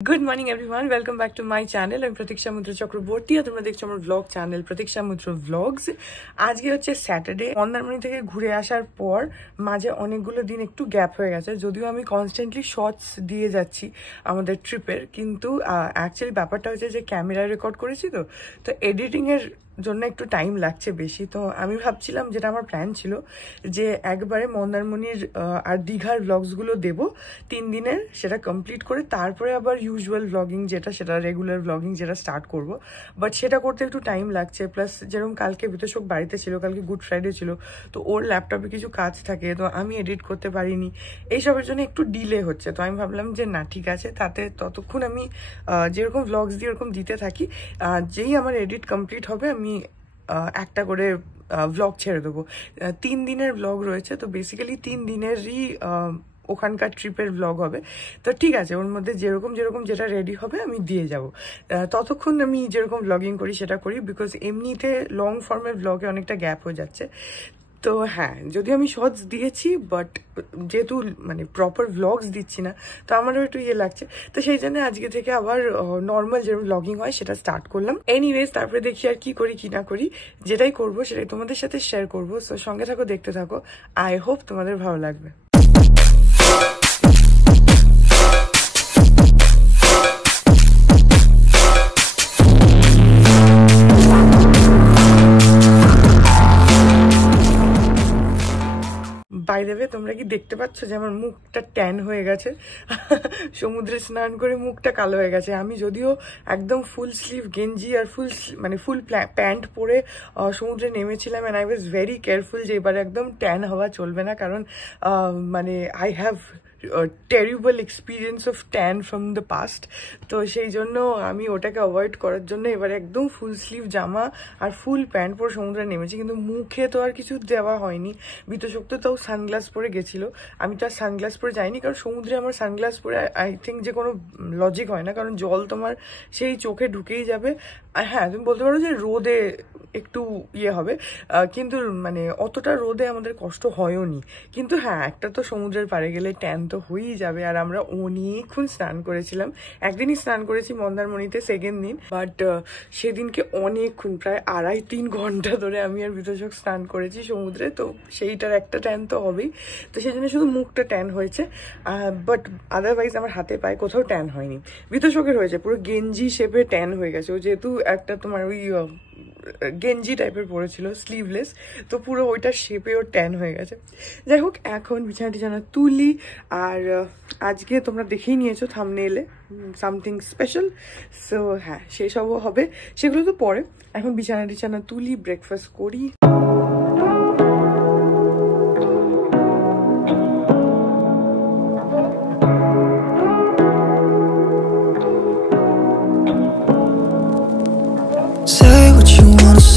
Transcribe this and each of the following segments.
Good morning everyone, welcome back to my channel. I'm Pratiksha Mudra Chakraborty আর তোমরা দেখছো আমার vlog channel Pratiksha Mudra Vlogs. আজকে হচ্ছে Saturday. Mandarmani থেকে ঘুরে আসার পর মাঝে অনেকগুলো দিন একটু গ্যাপ হয়ে গেছে, যদিও আমি কনস্ট্যান্টলি শর্টস দিয়ে যাচ্ছি আমাদের ট্রিপের, কিন্তু অ্যাকচুয়ালি ব্যাপারটা হচ্ছে যে ক্যামেরায় রেকর্ড করেছি তো এডিটিং এর জন্য একটু টাইম লাগছে বেশি। তো আমি ভাবছিলাম, যেটা আমার প্ল্যান ছিল, যে একবারে মন্দারমণির আর দীঘার ব্লগসগুলো দেবো 3 দিনের, সেটা কমপ্লিট করে তারপরে আবার ইউজুয়াল ব্লগিং সেটা রেগুলার ব্লগিং যেটা স্টার্ট করব। বাট সেটা করতে একটু টাইম লাগছে, প্লাস যেরকম কালকে বিতোষক বাড়িতে ছিল, কালকে গুড ফ্রাইডে ছিল, তো ওর ল্যাপটপে কিছু কাজ থাকে, তো আমি এডিট করতে পারিনি, এইসবের জন্য একটু ডিলে হচ্ছে। তো আমি ভাবলাম যে না, ঠিক আছে, তাতে ততক্ষণ আমি যেরকম ব্লগস দিয়ে এরকম দিতে থাকি, যেই আমার এডিট কমপ্লিট হবে আমি একটা করে ব্লগ ছেড়ে দেবো। 3 দিনের ব্লগ রয়েছে, তো বেসিক্যালি 3 দিনেরই ওখানকার ট্রিপের ব্লগ হবে। তো ঠিক আছে, ওর মধ্যে যেরকম যেটা রেডি হবে আমি দিয়ে যাব। ততক্ষণ আমি যেরকম ব্লগিং করি সেটা করি, বিকজ এমনিতে লং ফর্মের ব্লগে অনেকটা গ্যাপ হয়ে যাচ্ছে। তো হ্যাঁ, যদিও আমি শর্টস দিয়েছি, বাট যেহেতু মানে প্রপার ব্লগস দিচ্ছি না, তো আমারও একটু ইয়ে লাগছে। তো সেই জন্য আজকে থেকে আবার নর্মাল যেরকম ব্লগিং হয় সেটা স্টার্ট করলাম। এনিওয়েজ, তারপরে দেখি আর কি করি কি না করি, যেটাই করবো সেটাই তোমাদের সাথে শেয়ার করবো। সো সঙ্গে থাকো, দেখতে থাকো, আই হোপ তোমাদের ভালো লাগবে। বাই দ্য ওয়ে, তোমরা কি দেখতে পাচ্ছ যে আমার মুখটা ট্যান হয়ে গেছে? সমুদ্রে স্নান করে মুখটা কালো হয়ে গেছে। আমি যদিও একদম ফুল স্লিভ গেঞ্জি আর ফুল প্যান্ট পরে সমুদ্রে নেমেছিলাম, and I was very careful যে এবার একদম ট্যান হওয়া চলবে না, কারণ মানে I have terrible experience of tan from the past. তো সেই জন্য আমি ওটাকে অ্যাভয়েড করার জন্য এবার একদম ফুল স্লিভ জামা আর ফুল প্যান্ট পরে সমুদ্রে নেমেছি, কিন্তু মুখে তো আর কিছু দেওয়া হয়নি। বিতোষক তো তাও সানগ্লাস পরে গেছিল, আমি তো আর সানগ্লাস পরে যাইনি, কারণ সমুদ্রে আমার সানগ্লাস পরে আই থিঙ্ক যে কোনো লজিক হয় না, কারণ জল তোমার সেই চোখে ঢুকেই যাবে। আর হ্যাঁ, তুমি বলতে পারো যে রোদে একটু ইয়ে হবে, কিন্তু মানে অতটা রোদে আমাদের কষ্ট হয়ও নি। কিন্তু হ্যাঁ, একটা তো সমুদ্রের পাড়ে গেলে ট্যান তো হয়েই যাবে। আর আমরা অনেকক্ষণ স্নান করেছিলাম, একদিনই স্নান করেছি মন্দারমণিতে, সেকেন্ড দিন, বাট সেদিনকে অনেকক্ষণ, প্রায় 2.5-3 ঘন্টা ধরে আমি আর বিতোষক স্নান করেছি সমুদ্রে। তো সেইটার একটা ট্যান তো হবেই, তো সেই জন্য শুধু মুখটা ট্যান হয়েছে, বাট আদারওয়াইজ আমার হাতে পায়ে কোথাও ট্যান হয়নি। বিতোষকের হয়েছে, পুরো গেঞ্জি শেপে ট্যান হয়ে গেছে। ও যেহেতু একটা তোমার ওই গেঞ্জি টাইপের পরেছিল, স্লিভলেস, তো পুরো ওইটার শেপে ওর ট্যান হয়ে গেছে। যাই হোক, এখন বিছানা তুলি, আর আজকে তোমরা দেখেই নিয়েছো থাম্বনেইলে সামথিং স্পেশাল। সো হ্যাঁ, সেসবও হবে, সেগুলো তো পরে। এখন বিছানা তুলি, ব্রেকফাস্ট করি।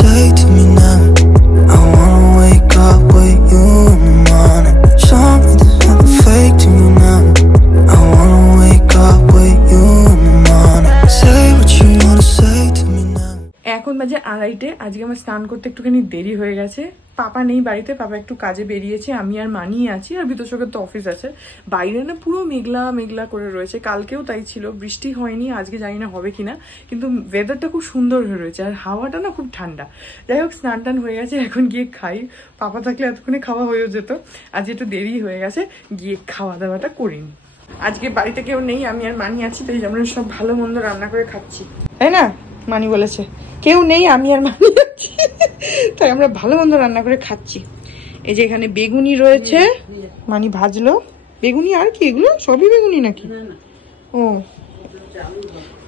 Say to me now, I wanna wake up with you in the morning. Something's not fake to me now, I wanna wake up with you in the morning. Say what you wanna say to me now. এখন বাজে 2:30। আজকে আমার স্নান করতে একটুখানি দেরি হয়ে গেছে। পাপা নেই বাড়িতে, পাপা একটু কাজে বেরিয়েছে, আমি আর মানি আছি, আর বিতোষকের তো অফিস আছে। বাইরে না পুরো মেঘলা করে রয়েছে, কালকেও তাই ছিল, বৃষ্টি হয়নি, আজকে জানি না হবে কিনা, কিন্তু ওয়েদারটা খুব সুন্দর হয়ে রয়েছে, আর হাওয়াটা না খুব ঠান্ডা। যাই হোক, স্নান টান হয়ে গেছে, এখন গিয়ে খাই। পাপা থাকলে এতক্ষণে খাওয়া হয়েও যেত, আজ একটু দেরি হয়ে গেছে, গিয়ে খাওয়া দাওয়াটা করিনি। আজকে বাড়িতে কেউ নেই, আমি আর মানি আছি, তাই আমরা সব ভালো মন্দ রান্না করে খাচ্ছি, তাই না? মানি বলেছে কেউ নেই, আমি আর মানি আছি, তাই আমরা ভালো মন্দ রান্না করে খাচ্ছি। এই যে এখানে বেগুনি রয়েছে, মানি ভাজলো বেগুনি, আর কি এগুলো সবই বেগুনি নাকি? ও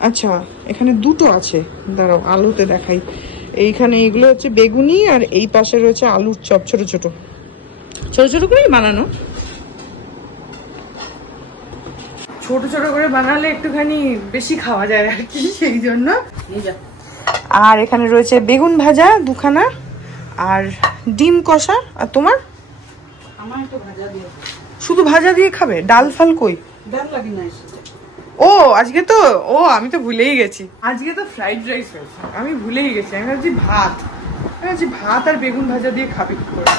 আচ্ছা, এখানে দুটো আছে, দাঁড়াও আলুতে দেখাই। এইখানে এগুলো হচ্ছে বেগুনি, আর এই পাশে রয়েছে আলুর চপ, ছোট ছোট করেই বানানো। ছোট ছোট করে বানালে একটুখানি বেশি খাওয়া যায় আর কি, সেই জন্য। আর এখানে রয়েছে বেগুন ভাজা 2খানা, আর ডিম কষা। আর তোমার? শুধু ভাজা দিয়ে খাবে? ডাল ফাল কই? ও আজকে তো, আমি তো ভুলেই গেছি, আজকে তো ফ্রাইড রাইস হয়েছে, আমি ভুলেই গেছি। আমি ভাবছি ভাত আর বেগুন ভাজা দিয়ে খাবি কি করে।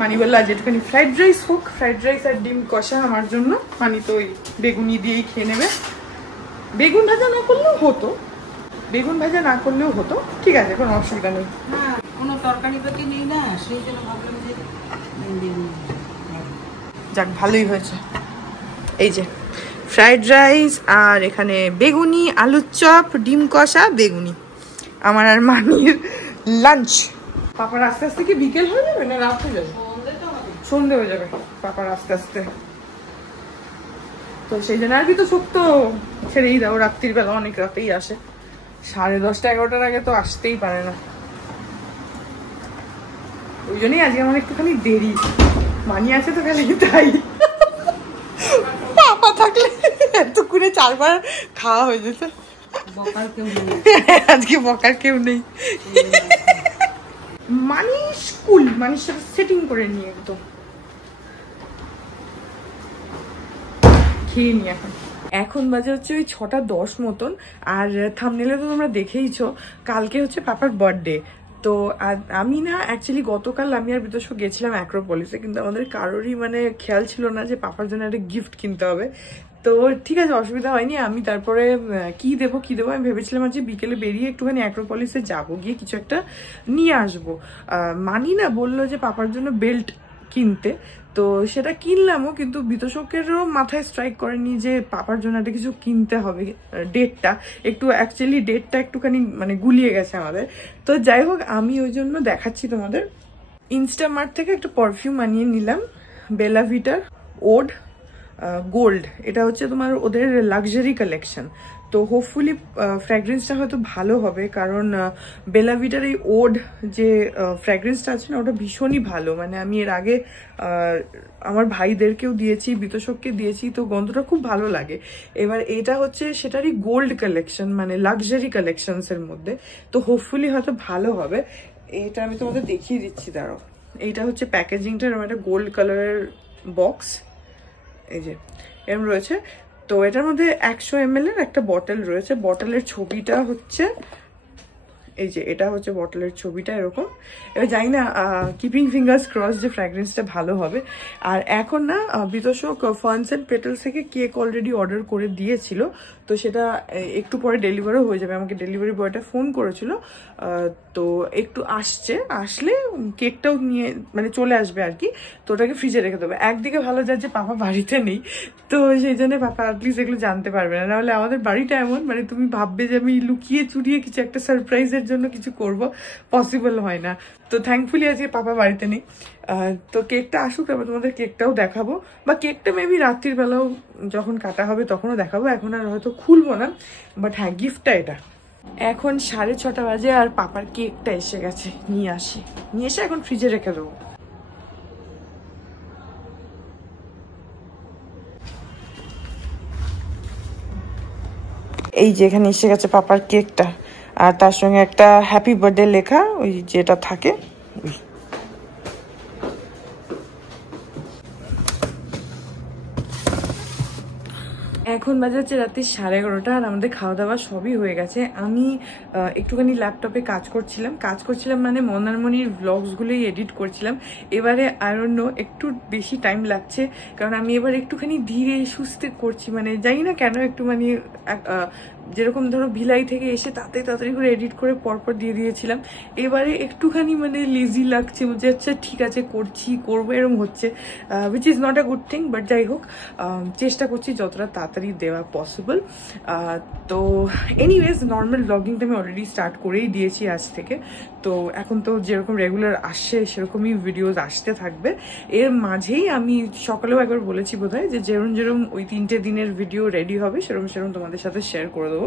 মানি বললো আজ একটুখানি ফ্রাইড রাইস হোক, ফ্রাইড রাইস আর ডিম কষা আমার জন্য। মানি তো ওই বেগুনি দিয়েই খেয়ে নেবে, বেগুন ভাজা না করলেও হতো, বেগুন ভাজা না করলেও হতো, ঠিক আছে কোনো অসুবিধা নেই। কোনো তরকারি পাতি নেই না, সেই জন্য ভাবলাম যে যাক ভালোই হয়েছে। এই যে ফ্রাইড রাইস আর এখানে বেগুনি, আলুর চপ, ডিম কষা, বেগুনি, আমার আর মামির লাঞ্চ। পাপার আস্তে আস্তে কি বিকেল হয়ে যাবে না রাত হয়ে যাবে? সন্ধে হয়ে যাবে পাপার আস্তে আস্তে। তো সেই জন্য আর কি তো সত্য ছেড়েই দাও, রাত্রির বেলা অনেক রাতেই আসে, 10:30 11টার আগে তো আসতেই পারে না। ওই জন্যই আজকে আমার একটুখানি দেরি, মানি আছে তো খালি তাই। পাপা থাকলে এতক্ষণে 4 বার খাওয়া হয়ে যেত। আজকে বকার কেউ নেই। মানি স্কুল, মানির সাথে সেটিং করে নিয়ে একদম খেয়ে নি। এখন বাজে হচ্ছে ওই 6:10 মতন। আর থাম্বনেলে তো তোমরা দেখেইছো কালকে হচ্ছে পাপার বার্থডে। তো আমি না অ্যাকচুয়ালি গতকাল আমি আর বিতোষ গেছিলাম অ্যাক্রোপলিসে, কিন্তু আমাদের কারোরই মানে খেয়াল ছিল না যে পাপার জন্য একটা গিফট কিনতে হবে। তো ঠিক আছে অসুবিধা হয়নি। আমি তারপরে কি দেবো আমি ভেবেছিলাম আজকে বিকেলে বেরিয়ে একটুখানি অ্যাক্রোপলিসে যাবো, গিয়ে কিছু একটা নিয়ে আসবো। মানি না বললো যে পাপার জন্য বেল্ট কিনতে, তো সেটা কিনলামও, কিন্তু বিতোষকেরও মাথায় স্ট্রাইক করেনি যে পাপার জন্য একটা কিছু কিনতে হবে। ডেটটা একটুখানি মানে গুলিয়ে গেছে আমাদের। তো যাই হোক, আমি ওই জন্য দেখাচ্ছি তোমাদের, ইনস্টামার্ট থেকে একটা পারফিউম আনিয়ে নিলাম, বেলা ভিটার ওড গোল্ড। এটা হচ্ছে তোমার ওদের লাক্সারি কালেকশন। তো হোপফুলি ফ্র্যাগ্রেন্সটা হয়তো ভালো হবে, কারণ বেলা ভিটার এই ওড যে ফ্র্যাগ্রেন্সটা আছে না, ওটা ভীষণই ভালো। মানে আমি এর আগে আমার ভাইদেরকেও দিয়েছি, বিতোষককে দিয়েছি, তো গন্ধটা খুব ভালো লাগে। এবার এটা হচ্ছে সেটারই গোল্ড কালেকশন, মানে লাক্সারি কালেকশনসের মধ্যে। তো হোপফুলি হয়তো ভালো হবে। এটা আমি তোমাদের দেখিয়ে দিচ্ছি, দাঁড়াও। এইটা হচ্ছে প্যাকেজিংটা, এরকম একটা গোল্ড কালারের বক্স, এই যে এরকম রয়েছে। তো এটার মধ্যে 100 ml এর একটা বটল রয়েছে। বটলের ছবিটা হচ্ছে এই যে, এটা হচ্ছে বটলের ছবিটা এরকম। এবার জানি না, কিপিং ফিঙ্গার্স ক্রস যে ফ্র্যাগ্রেন্সটা ভালো হবে। আর এখন না বিতোষক ফার্নস অ্যান্ড পেটালস থেকে কেক অলরেডি অর্ডার করে দিয়েছিল, তো সেটা একটু পরে ডেলিভারও হয়ে যাবে। আমাকে ডেলিভারি বয়টা ফোন করেছিল, তো একটু আসলে কেকটাও নিয়ে মানে চলে আসবে আর কি। তো ওটাকে ফ্রিজে রেখে দেবে। একদিকে ভালো যাচ্ছে পাপা বাড়িতে নেই, তো সেই জন্য পাপা প্লিজ এগুলো জানতে পারবে না। নাহলে আমাদের বাড়িটা এমন, মানে তুমি ভাববে যে আমি লুকিয়ে চুরিয়ে কিছু একটা সারপ্রাইজের জন্য কিছু করব, পসিবল হয় না। তো থ্যাঙ্কফুলি আজকে পাপা বাড়িতে নেই। তো কেকটা আসুক, তারপর তোমাদের কেকটাও দেখাবো, বা কেকটা মেবি রাত্রির বেলাও যখন কাটা হবে তখনও দেখাবো। এখন আর হয়তো খুলবো না, বাট হ্যাঁ গিফটটা এটা। এখন 6:30 বাজে আর পাপার কেকটা এসে গেছে, নিয়ে এসে এখন ফ্রিজে রেখে দেবো। এই যে এখানে এসে গেছে পাপার কেকটা, আর তার সঙ্গে একটা হ্যাপি বার্থডে লেখা, ওই যেটা থাকে। এখন বাজে হচ্ছে রাত্রি 11:30 আর আমাদের খাওয়া দাওয়া সবই হয়ে গেছে। আমি একটুখানি ল্যাপটপে কাজ করছিলাম মানে মন্দারমণির ব্লগসগুলোই এডিট করছিলাম। এবারে একটু বেশি টাইম লাগছে, কারণ আমি এবার একটুখানি ধীরে সুস্থে করছি। মানে জানি না কেন, একটু মানে যেরকম ধরো ভিলাই থেকে এসে তাড়াতাড়ি করে এডিট করে পরপর দিয়ে দিয়েছিলাম। এবারে একটুখানি মানে লেজি লাগছে, বুঝে যাচ্ছে ঠিক আছে করবো এরকম হচ্ছে, which is not a good thing. But যাই হোক, চেষ্টা করছি যতটা তাড়াতাড়ি দেওয়া পসিবল। তো এনিওয়েজ, নর্মাল ব্লগিংটা আমি অলরেডি স্টার্ট করেই দিয়েছি আজ থেকে। তো এখন তো যেরকম রেগুলার আসছে সেরকমই ভিডিওস আসতে থাকবে। এর মাঝেই আমি সকালেও একবার বলেছি বোধহয় যে যেরম ওই 3টে দিনের ভিডিও রেডি হবে সেরম তোমাদের সাথে শেয়ার করে দেবো।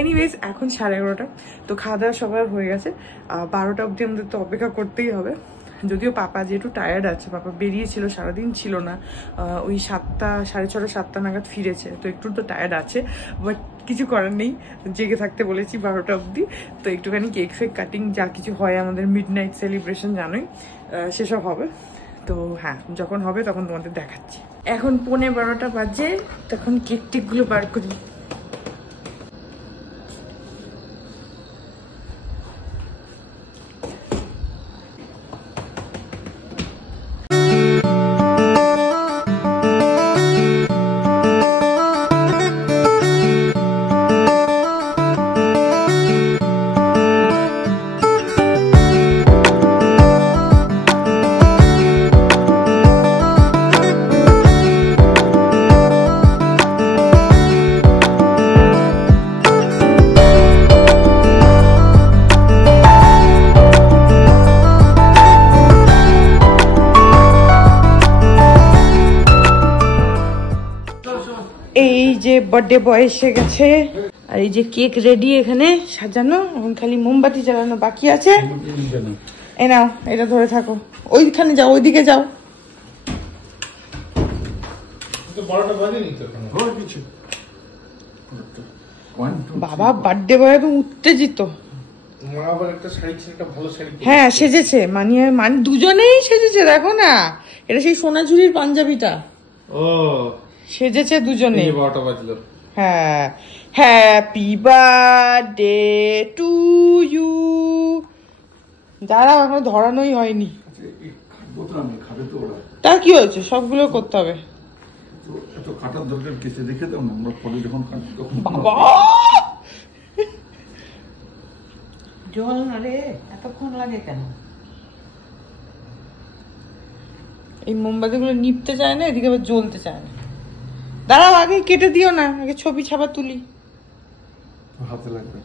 এনিওয়েজ, এখন 11:30, তো খাওয়া দাওয়া সবার হয়ে গেছে। 12টা অবধি আমাদের তো অপেক্ষা করতেই হবে। যদিও পাপা যেহেতু টায়ার্ড আছে, পাপা বেরিয়েছিল, সারাদিন ছিল না, ওই 7টা 6:30 7টা নাগাদ ফিরেছে, তো একটু তো টায়ার্ড আছে। বাট কিছু করার নেই, জেগে থাকতে বলেছি 12টা অবধি। তো একটুখানি কেক ফেক কাটিং যা কিছু হয় আমাদের মিডনাইট সেলিব্রেশন জানোই, সেসব হবে। তো হ্যাঁ, যখন হবে তখন তোমাদের দেখাচ্ছি। এখন 11:15 বাজে, তখন কেক টেকগুলো বার করি। এই যে বার্থডে বয় এসে গেছে, আর এই যে কেক রেডি এখানে সাজানো, এখন খালি মোমবাতি জ্বালানো বাকি আছে। এই নাও, এটা ধরে থাকো, ওইখানে যাও, ওইদিকে যাও। বাবা বার্থডে বয় একদম উত্তেজিত। হ্যাঁ সেজেছে, মানিয়ে দুজনেই সেজেছে, দেখো না, এটা সেই সোনাঝুরির পাঞ্জাবিটা। ও সেজেছে দুজনে। হ্যাঁ, হ্যাপি বার্থডে টু ইউ। দাঁড়াও, এখনো ধরানোই হয়নি। তার কি হয়েছে, সবগুলো করতে হবে। জল না রে, এতক্ষণ লাগে কেন? এই মোমবাতি গুলো নিপতে চায় না, এদিকে আবার জ্বলতে চায় না। দাঁড়াও, আগে কেটে দিও না, আগে ছবি ছাপা তুলি। হাতে লাগবে।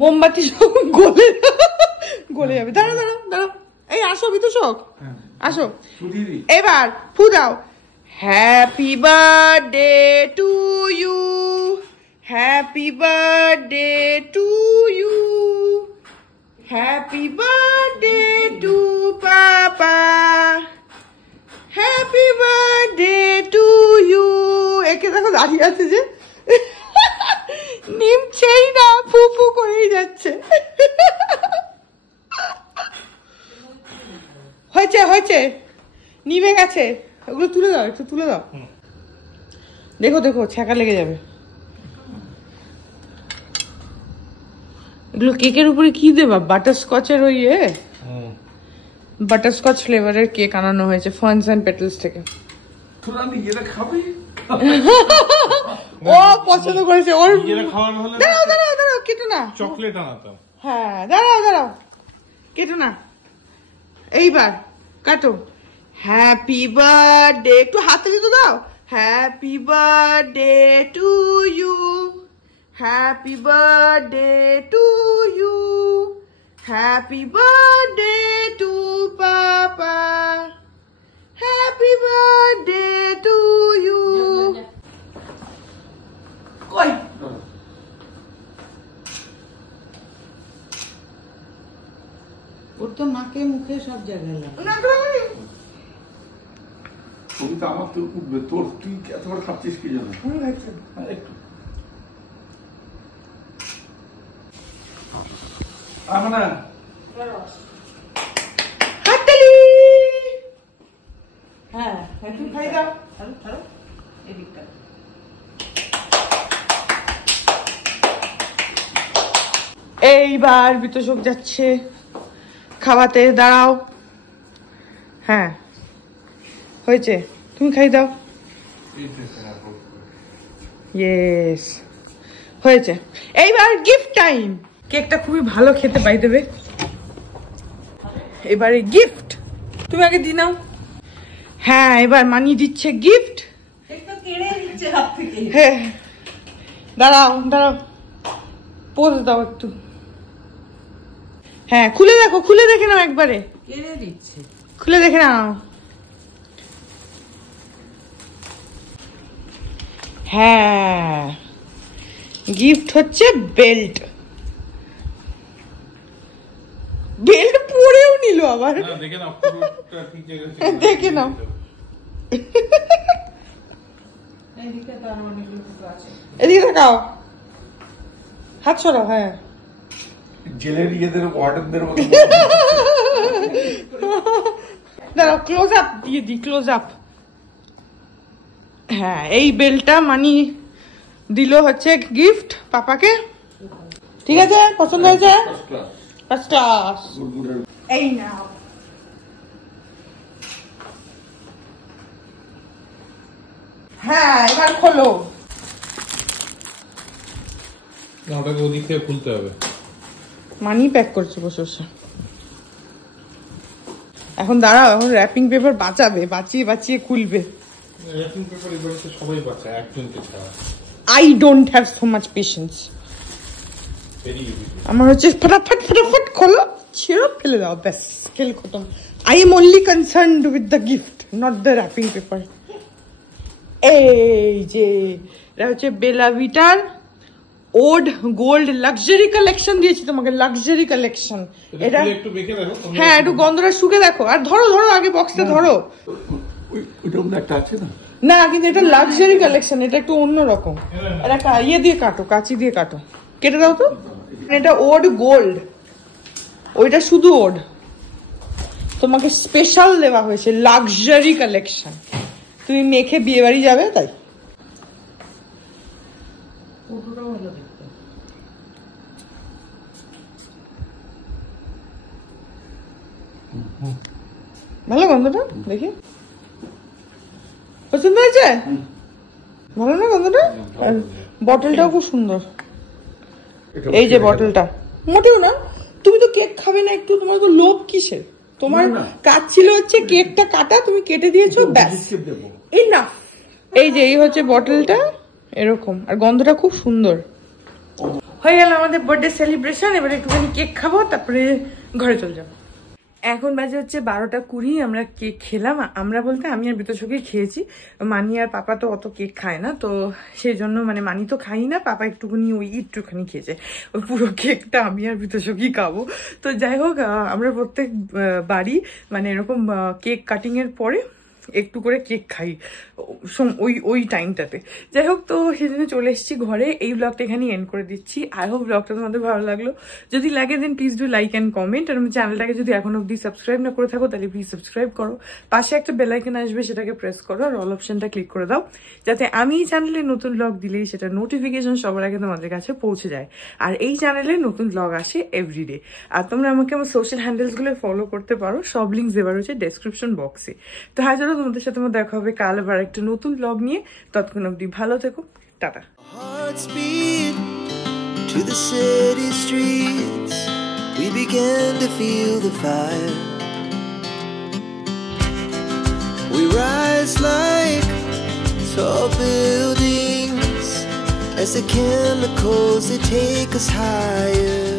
মোমবাতি গলে গলে যাবে। দাঁড়াও দাঁড়াও দাঁড়াও, এই আসো বিতোষক, আসো। এবার ফু দাও। Happy birthday to you, happy birthday to you, happy birthday to papa, happy birthday to you. একে দেখো দাঁড়িয়ে আছে যে, নিমছেই না, ফু ফু করেই যাচ্ছে। হয়েছে হয়েছে, নিভে গেছে। ওগুলো তুলে দাও, একটু তুলে দাও। দেখো দেখো, ছ্যাঁকা লেগে যাবে। এগুলো কেকের উপরে কি দেবা? বাটারস্কচের ওই বাটারস্কচ ফ্লেভারের কেক আনানো হয়েছে ফানস এন্ড পেটালস থেকে। ও পছন্দ করেছে ওর। দাঁড়াও দাঁড়াও দাঁড়াও, কেটো না, চকলেট আনাতাম। হ্যাঁ দাঁড়াও দাঁড়াও, কেটো না, এইবার কাটো। হ্যাপি বার্থডে, একটু হাতে দিতে দাও। Happy birthday to you, happy birthday to you, happy birthday to papa, happy birthday to you. কই ওর তো নাকে মুখে সব জায়গায় লাগে। আমার তোর উঠবে, তোর তুই এত বড় খাচ্ছিস কি জানো? একটু হাততালি। হ্যাঁ একটু খাই দাও। এদিকটা এইবার বিতোষক যাচ্ছে খাওয়াতে। দাঁড়াও, হ্যাঁ হয়েছে, তুমি খাই দাও। ইয়েস হয়েছে। এইবার গিফট টাইম। কেকটা খুবই ভালো খেতে, পাই দেবে। এবারে গিফট, তুমি আগে দি নাও। হ্যাঁ এবার মানি দিচ্ছে গিফট। একটু কেড়ে দিচ্ছে হাত থেকে। হ্যাঁ দাঁড়াও দাঁড়াও, পোজ দাও একটু। হ্যাঁ খুলে দেখো, খুলে দেখে নাও একবারে। কেড়ে দিচ্ছে, খুলে দেখে নাও। হ্যাঁ গিফট হচ্ছে বেল্ট। বেল্ট পরেও নিল আবার। দেখে নাও। এদিকে তো আরো অনেকগুলো কিছু আছে। এদিকে তাকাও, হাত সরাও। হ্যাঁ জেলের ইয়েদের ওয়ার্ডেনদের মতো। দাঁড়াও, ক্লোজ আপ দিয়ে দি, ক্লোজ আপ। হ্যাঁ এই বেলটা মানি দিল হচ্ছে গিফট পাপাকে। ঠিক আছে, পছন্দ হয়েছে? First class. এই নাও। হ্যাঁ এবার খোলো। ওটাকে ওদিক থেকে খুলতে হবে। মানি প্যাক করছে বসে বসে। এখন দাঁড়াও, এখন র্যাপিং পেপার বাঁচাবে, বাঁচিয়ে বাঁচিয়ে খুলবে। র্যাপিং পেপার এবারে সবাই বাঁচায়, একজনকে ছাড়া। I don't have so much patience. আমার হচ্ছে ফটাফট ফটাফট খোলো, ছিঁড়ো, ফেলে দাও, ব্যাস খেল খতম। I am only concerned with the gift, not the wrapping paper. এই যে এটা হচ্ছে বেলা ভিটার ওড গোল্ড লাক্সারি কালেকশন দিয়েছি তোমাকে, লাক্সারি কালেকশন। এটা একটু মেখে দেখো। হ্যাঁ, একটু গন্ধটা শুকে দেখো, আর ধরো ধরো আগে বক্সটা ধরো। ওইটা একটা আছে না? না, কিন্তু এটা লাক্সারি কালেকশন, এটা একটু অন্যরকম। এটা ইয়ে দিয়ে কাটো, কাঁচি দিয়ে কাটো, কেটে দাও তো। এটা ওড গোল্ড, ওইটা শুধু ওড, তোমাকে স্পেশাল দেওয়া হয়েছে লাক্সারি কালেকশন। তুমি মেখে বিয়ে বাড়ি যাবে তাই। ভালো গন্ধটা, দেখি পছন্দ হয়েছে? ভালো না গন্ধটা? বটলটাও খুব সুন্দর। এই যে বটলটা, মোটেও না, তুমি তো কেক খাবে না একটু, তোমার তো লোভ কিসের? তোমার কাজ ছিল হচ্ছে কেকটা কাটা, তুমি কেটে দিয়েছো, ব্যাস এনাফ। এই যে এই হচ্ছে বটলটা এরকম, আর গন্ধটা খুব সুন্দর। হয়ে গেল আমাদের বার্থডে সেলিব্রেশন, এবারে একটুখানি কেক খাবো, তারপরে ঘরে চলে যাবো। এখন বাজে হচ্ছে 12:20, আমরা কেক খেলাম। আমরা বলতে আমি আর বিতোষকে খেয়েছি, মানি আর পাপা তো অত কেক খায় না, তো সেই জন্য মানে মানি তো খাই না, পাপা একটুখানি একটুখানি খেয়েছে, ওই পুরো কেকটা আমি আর বিতোষকই খাবো। তো যাই হোক, আমরা প্রত্যেক বাড়ি মানে এরকম কেক কাটিং এর পরে একটু করে কেক খাই ওই টাইমটাতে। যাই হোক, তো সেই জন্য চলে এসেছি ঘরে। এই ব্লগটা এখানে এন্ড করে দিচ্ছি। আই হোপ ব্লগটা তোমাদের ভালো লাগলো। যদি লাগে then please do like and comment. আর আমার চ্যানেলটাকে যদি এখন অব্দি সাবস্ক্রাইব না করে থাকো তাহলে প্লিজ সাবস্ক্রাইব করো। পাশে একটা বেল আইকন আসবে, সেটাকে প্রেস করো, আর অল অপশনটা ক্লিক করে দাও, যাতে আমি এই চ্যানেলে নতুন ব্লগ দিলেই সেটা নোটিফিকেশন সবার আগে তোমাদের কাছে পৌঁছে যায়। আর এই চ্যানেলে নতুন ব্লগ আসে এভরিডে। আর তোমরা আমাকে আমার সোশ্যাল হ্যান্ডেলসগুলো ফলো করতে পারো, সব লিঙ্কস দেওয়া রয়েছে ডেসক্রিপশন বক্সে। তো হ্যাঁ, চলো তোমাদের সাথে আমার দেখা হবে কাল আবার একটা নতুন ব্লগ নিয়ে। ততক্ষণ অবধি ভালো থেকো, tata. Hearts beat to the city streets. We began to feel the fire. We rise like tall buildings as the chemicals they take us higher.